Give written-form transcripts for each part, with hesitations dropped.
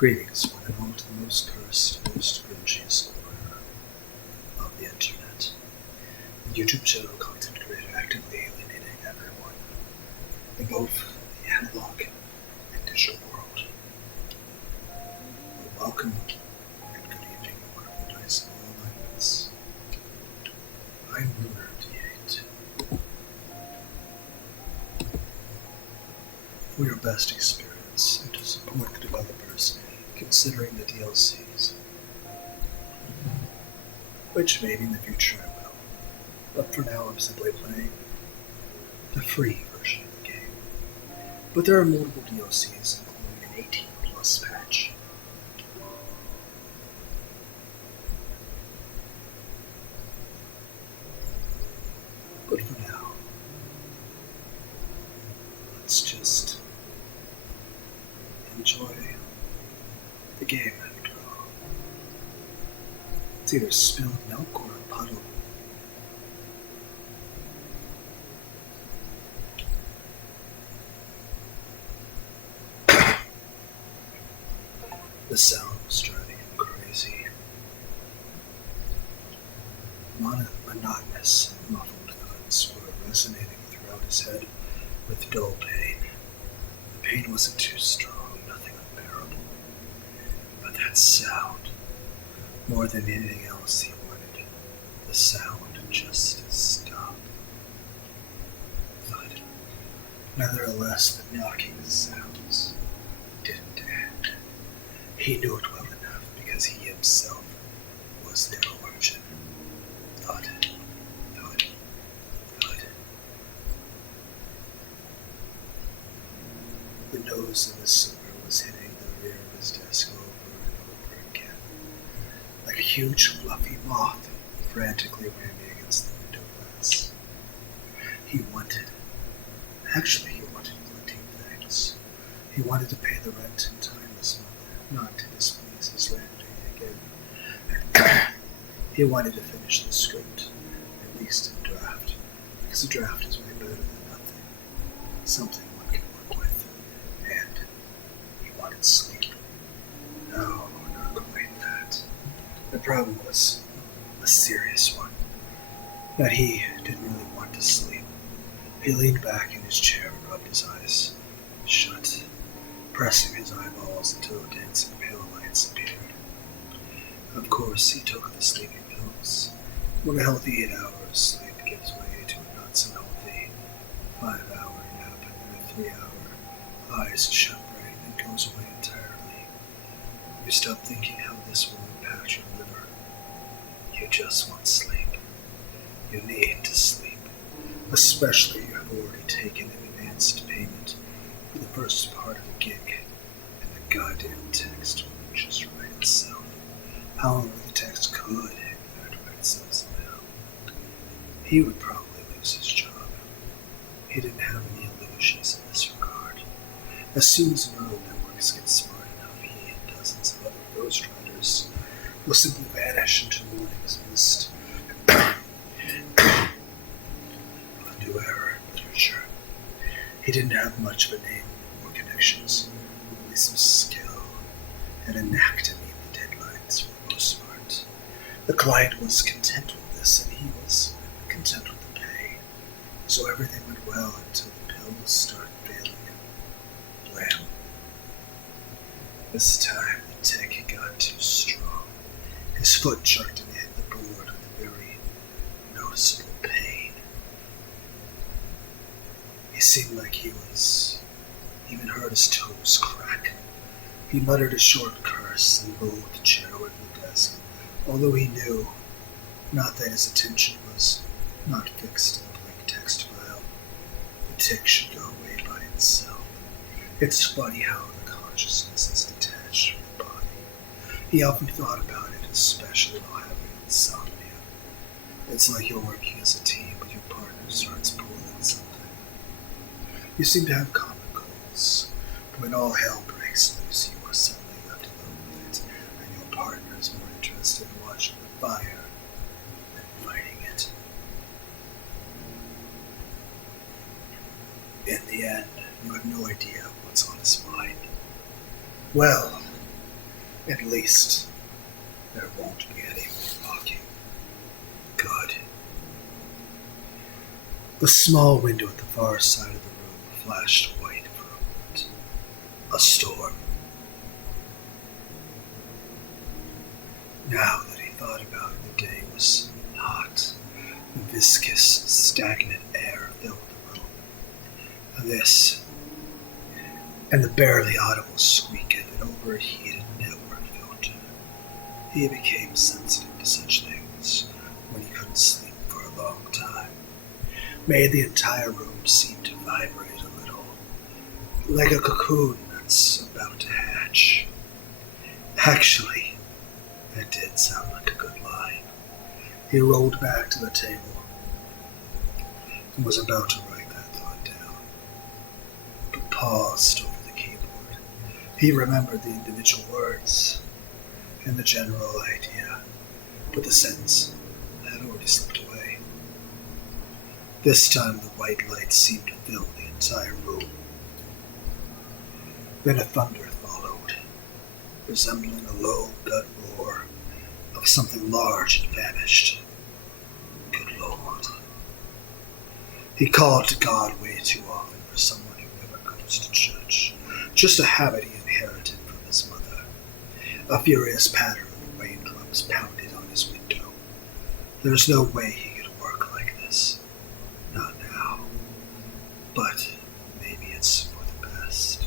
Greetings, one and all, to the most cursed, most cringiest corner of the internet. The YouTube channel content creator actively alienating everyone in both the analog and digital world. Well, welcome and good evening, wonderful dice of all alignments. I'm Lunar D8. For your best experience and to support the developers considering the DLCs, which maybe in the future I will, but for now I'm simply playing the free version of the game. But there are multiple DLCs, including an 18+ patch. But for now, let's just enjoy the game after all. It's either spilled milk or a puddle. The sound was driving him crazy. Monotonous, muffled thuds were resonating throughout his head with dull pain. The pain wasn't too strong, nothing unbearable. But that sound, more than anything else, he wanted the sound just to stop. Thud. Nevertheless, the knocking sounds didn't end. He knew it well enough because he himself was their origin. Thud, thud, thud. The nose of the silver was hitting the rear of his desk over and over again, like a huge fluffy moth frantically ramming against the window glass. He wanted plenty of things. He wanted to pay the rent in time this month, not to displease his landlady again. He wanted to finish the script, at least in draft, because a draft is way better than nothing. Something one can work with. And he wanted sleep. No, not quite that. The problem was a serious one. That he didn't really want to sleep. He leaned back in his chair and rubbed his eyes shut, pressing his eyeballs until dancing pale lights appeared. Of course, he took the sleeping pills. When a healthy 8 hours sleep gives way to a not-so-healthy 5-hour nap and a 3-hour eyes-shut brain that goes away entirely. You stop thinking how this will impact your liver. You just want sleep. You need to sleep, especially if you have already taken an advanced payment for the first part of the gig, and the goddamn text won't just write itself. However, the text could, in fact, write itself somehow. He would probably lose his job. He didn't have any illusions in this regard. As soon as neural networks get smart enough, he and dozens of other ghostwriters will simply vanish into the morning's mist of a new era in literature. He didn't have much of a name or connections, only some skill and a knack to meet the deadlines for the most part. The client was content with this, and he was content with the pay. So everything went well until the pills started failing him. Blam. This time the tech got too strong. His foot jerked and hit the board with a very noticeable pain. He seemed like he even heard his toes crack. He muttered a short curse and rolled the chair away from the desk, although he knew not that his attention was not fixed in the blank text file. The tick should go away by itself. It's funny how the consciousness is detached from the body. He often thought about it, especially while having insomnia. It's like you're working as a team, but your partner starts pulling something. You seem to have common goals, but when all hell breaks loose, you are suddenly left alone with it, and your partner is more interested in watching the fire than fighting it. In the end, you have no idea what's on his mind. Well, At least there won't be any more knocking. Good. The small window at the far side of the room flashed white for a moment. A storm. Now that he thought about it, the day was hot. The viscous, stagnant air filled the room. This, and the barely audible squeak of an overheated network filter. He became sensitive to such things when he couldn't sleep for a long time. Made the entire room seem to vibrate a little, like a cocoon that's about to hatch. Actually, that did sound like a good line. He rolled back to the table and was about to write that thought down, but paused over the keyboard. He remembered the individual words and the general idea, but the sentence had already slipped away. This time the white light seemed to fill the entire room. Then a thunder followed, resembling a low gut roar of something large and vanished. Good Lord. He called to God way too often for someone who never goes to church. Just a habit he inherited from his mother. A furious patter of raindrops pounded on his window. There's no way he could work like this. Not now. But maybe it's for the best.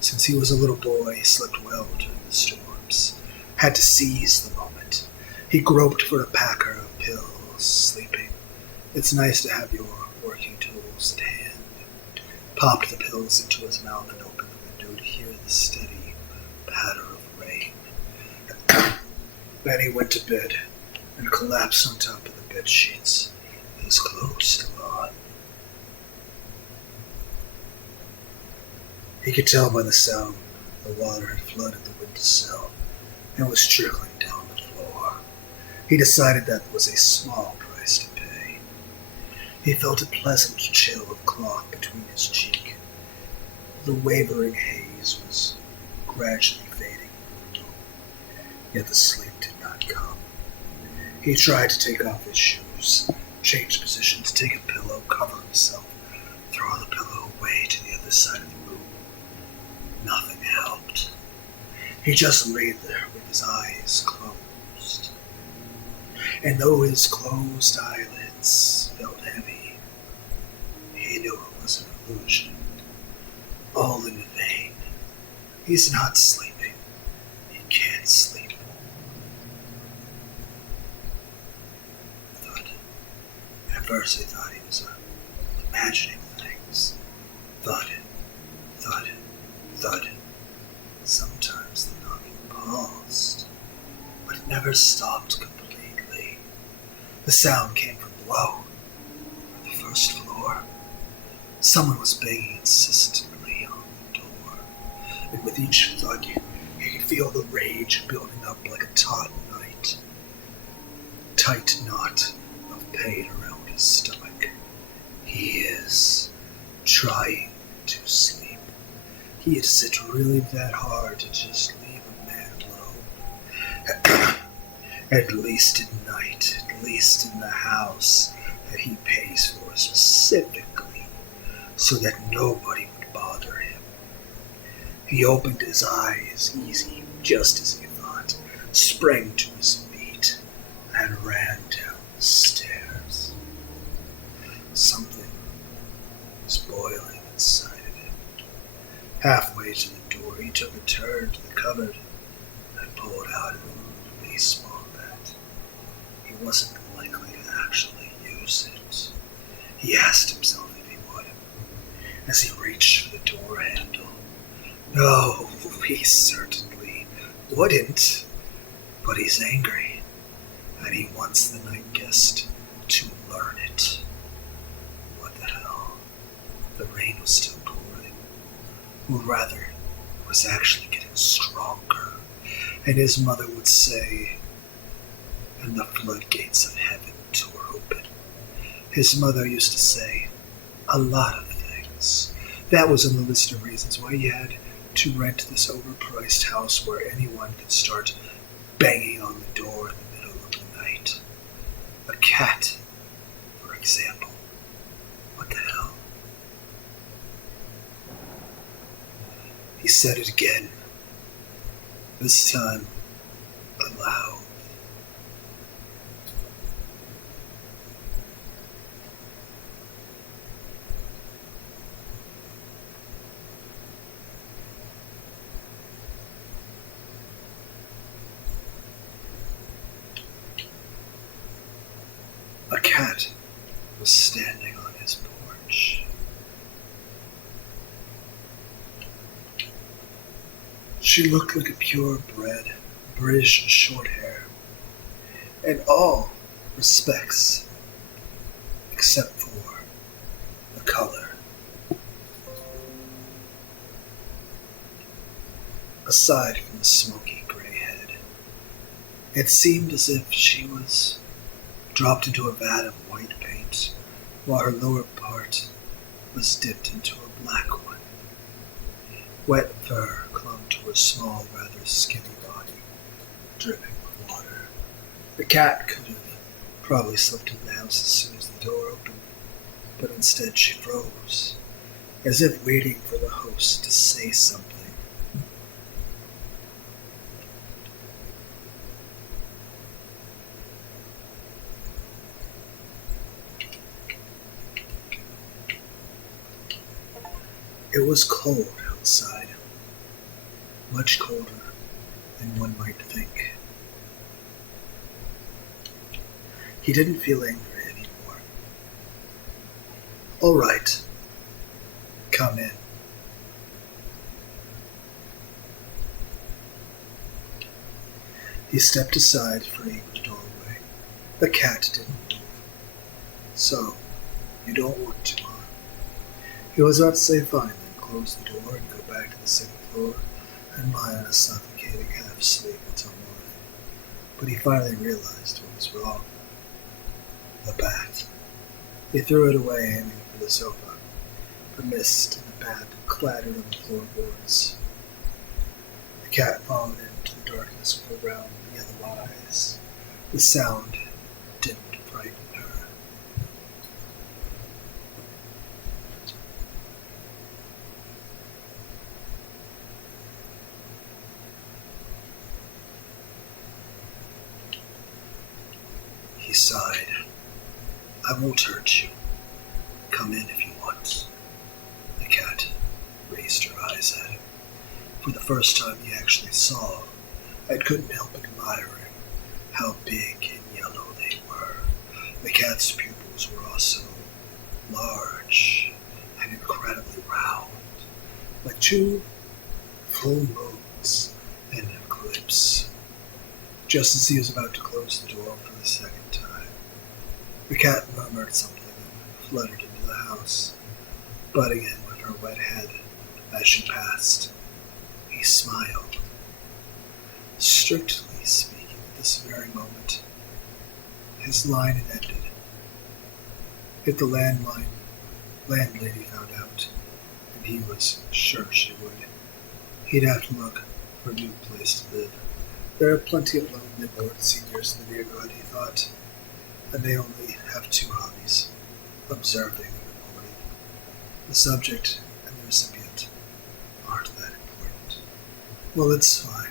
Since he was a little boy, he slept well during the storms. Had to seize the moment. He groped for a packer of pills, sleeping. It's nice to have your working tools at hand. Popped the pills into his mouth and opened the window to hear the steady patter of rain. Then he went to bed and collapsed on top of the bed sheets, his clothes still on. He could tell by the sound the water had flooded the windowsill and was trickling down the floor. He decided that was a small price to pay. He felt a pleasant chill of cloth between his cheek. The wavering haze was gradually fading a little, yet the sleep did not come. He tried to take off his shoes, change positions, take a pillow, cover himself, throw the pillow away to the other side of the room. Nothing helped. He just lay there with his eyes closed. And though his closed eyelids felt heavy, he knew it was an illusion. All in vain. He's not sleeping. He can't sleep. At first he thought he was imagining things. Thud, thud, thud. Sometimes the knocking paused, but it never stopped completely. The sound came from below, from the first floor. Someone was banging insistently on the door, and with each thud, he could feel the rage building up like a taut knot of pain around his stomach. He is trying to sleep. Is it really that hard to just leave a man alone? At least at night, at least in the house that he pays for specifically, so that nobody would bother him. He opened his eyes easy, just as he thought, sprang to his feet, and ran down the stairs. Something was boiling inside of him. Halfway to the door, he took a turn to the cupboard and pulled out a baseball bat. He wasn't likely to actually use it. He asked himself if he would, as he reached for the door handle. No, he certainly wouldn't. But he's angry, and he wants the night guest to learn it. What the hell? The rain was still pouring. Or rather, it was actually getting stronger. And his mother would say, and the floodgates of heaven tore open. His mother used to say a lot of things. That was on the list of reasons why he had to rent this overpriced house where anyone could start banging on the door in the middle of the night. A cat, for example. What the hell? He said it again, this time aloud. A cat was standing on his porch. She looked like a purebred British shorthair in all respects except for the color. Aside from the smoky gray head, it seemed as if she was dropped into a vat of white paint, while her lower part was dipped into a black one. Wet fur clung to her small, rather skinny body, dripping with water. The cat could have probably slipped into the house as soon as the door opened, but instead she froze, as if waiting for the host to say something. It was cold outside, much colder than one might think. He didn't feel angry anymore. "All right, come in." He stepped aside, freeing the doorway. The cat didn't move. "So, you don't want to, huh?" He was about to say fine, then close the door and go back to the second floor and lie on a suffocating half-sleep until morning. But he finally realized what was wrong. The bat. He threw it away, aiming for the sofa, but missed, and the bat clattered on the floorboards. The cat followed into the darkness with her round yellow eyes. The sound didn't frighten her. He sighed. "I won't hurt you. Come in if you want." The cat raised her eyes at him. For the first time he actually saw, and couldn't help admiring how big and yellow they were. The cat's pupils were also large and incredibly round, like two full moons in an eclipse. Just as he was about to close the door for the second time, the cat murmured something and fluttered into the house, butting in with her wet head as she passed. He smiled. Strictly speaking, at this very moment, his line had ended. If the landlady found out, and he was sure she would, he'd have to look for a new place to live. There are plenty of lonely bored seniors in the neighborhood, he thought, and they only have two hobbies: observing and reporting. The subject and the recipient aren't that important. Well, it's fine.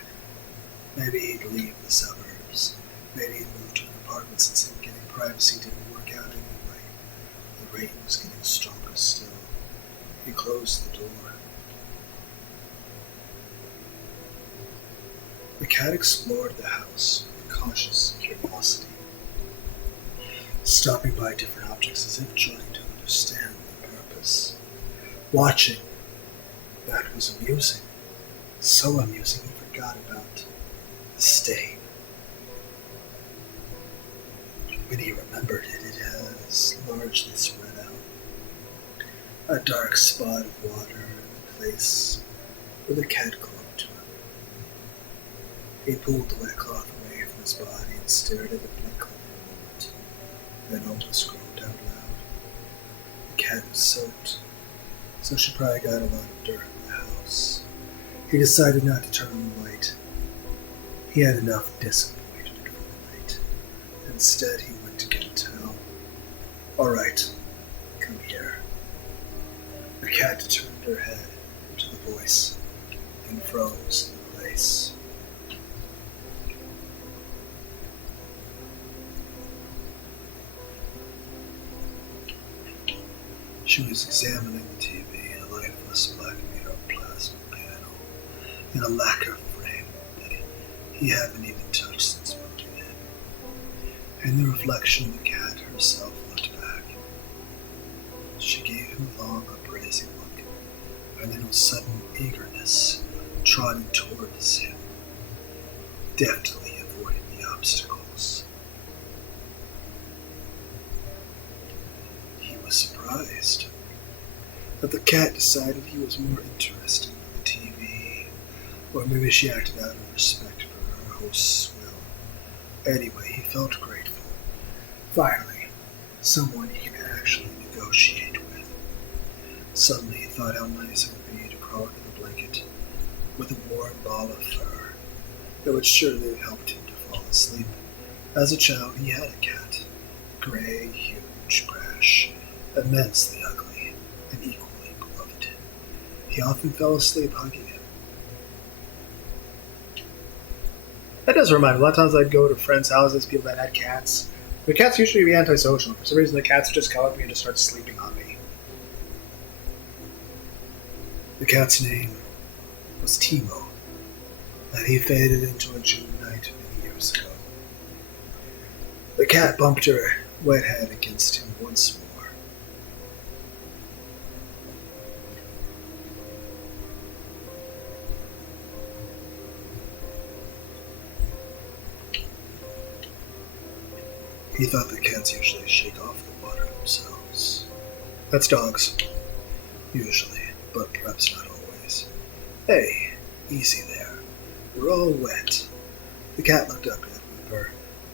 Maybe he'd leave the suburbs. Maybe he'd move to an apartment since him getting privacy didn't work out anyway. The rain was getting stronger still. He closed the door. The cat explored the house with cautious curiosity, stopping by different objects as if trying to understand their purpose. Watching, that was amusing. So amusing he forgot about the stain. When he remembered it, it has largely spread out. A dark spot of water in the place where the cat clung to him. He pulled the wet cloth away from his body and stared at it blankly for a moment, then almost groaned out loud. The cat was soaked, so she probably got a lot of dirt in the house. He decided not to turn on the light. He had enough disappointment for the night. Instead, he went to get a towel. "All right, come here." The cat turned her head to the voice and froze in place. She was examining the TV in a lifeless black mirror plasma panel in a lacquer frame that he hadn't even touched since moving in. In the reflection, the cat herself looked back. She gave him a long, appraising look, and then with sudden eagerness trotted towards him, deftly avoiding the obstacles. He was surprised that the cat decided he was more interested in the TV, or maybe she acted out of respect for her host's will. Anyway, he felt grateful. Finally, someone he can actually negotiate with. Suddenly he thought how nice it would be to crawl into the blanket with a warm ball of fur that would surely have helped him to fall asleep. As a child, he had a cat. Gray, huge, brash, immensely ugly, and equally beloved. He often fell asleep hugging him. That does remind me. A lot of times I'd go to friends' houses, people that had cats. The cats usually be antisocial. For some reason, the cats would just come up to me and just start sleeping on me. The cat's name was Timo, and he faded into a June night many years ago. The cat bumped her wet head against him once more. He thought that cats usually shake off the water themselves. That's dogs, usually, but perhaps not always. "Hey, easy there. You're all wet." The cat looked up at him with her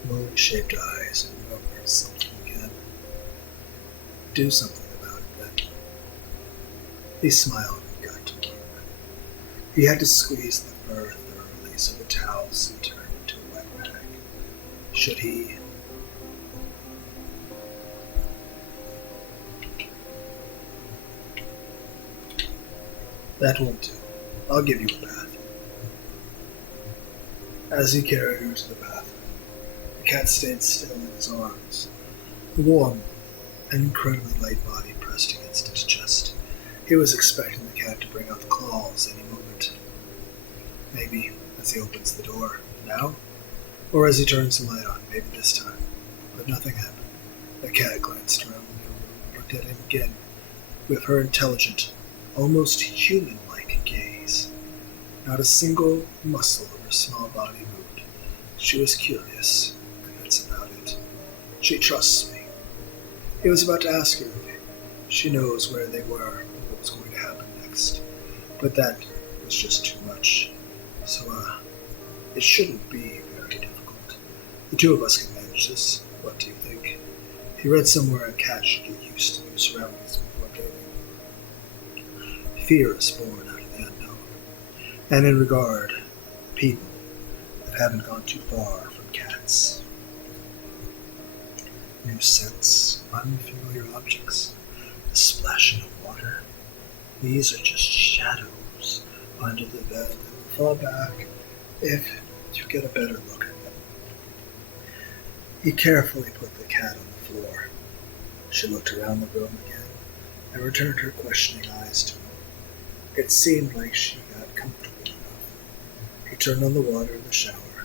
moon-shaped eyes and murmured something again. "Do something about it, then." He smiled and got to work. He had to squeeze the fur thoroughly so the towel soon turned into a wet rag. Should he? "That won't do. I'll give you a bath." As he carried her to the bathroom, the cat stayed still in his arms. The warm and incredibly light body pressed against his chest. He was expecting the cat to bring out the claws any moment. Maybe as he opens the door. Now? Or as he turns the light on, maybe this time. But nothing happened. The cat glanced around the room, looked at him again, with her intelligent, almost human-like gaze. Not a single muscle of her small body moved. She was curious, and that's about it. She trusts me. He was about to ask her if she knows where they were and what was going to happen next, but that was just too much. So, it shouldn't be very difficult. The two of us can manage this. What do you think? He read somewhere a cat should get used to new surroundings before dating. Fear is born out of the unknown, and in regard, people that haven't gone too far from cats. New scents, unfamiliar objects, the splashing of water. These are just shadows under the bed that will fall back if you get a better look at them. He carefully put the cat on the floor. She looked around the room again and returned her questioning eyes to him. It seemed like she got comfortable enough. He turned on the water in the shower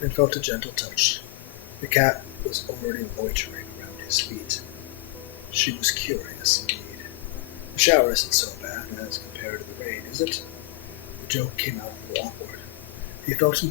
and felt a gentle touch. The cat was already loitering around his feet. She was curious indeed. The shower isn't so bad as compared to the rain, is it? The joke came out a little awkward. He felt embarrassed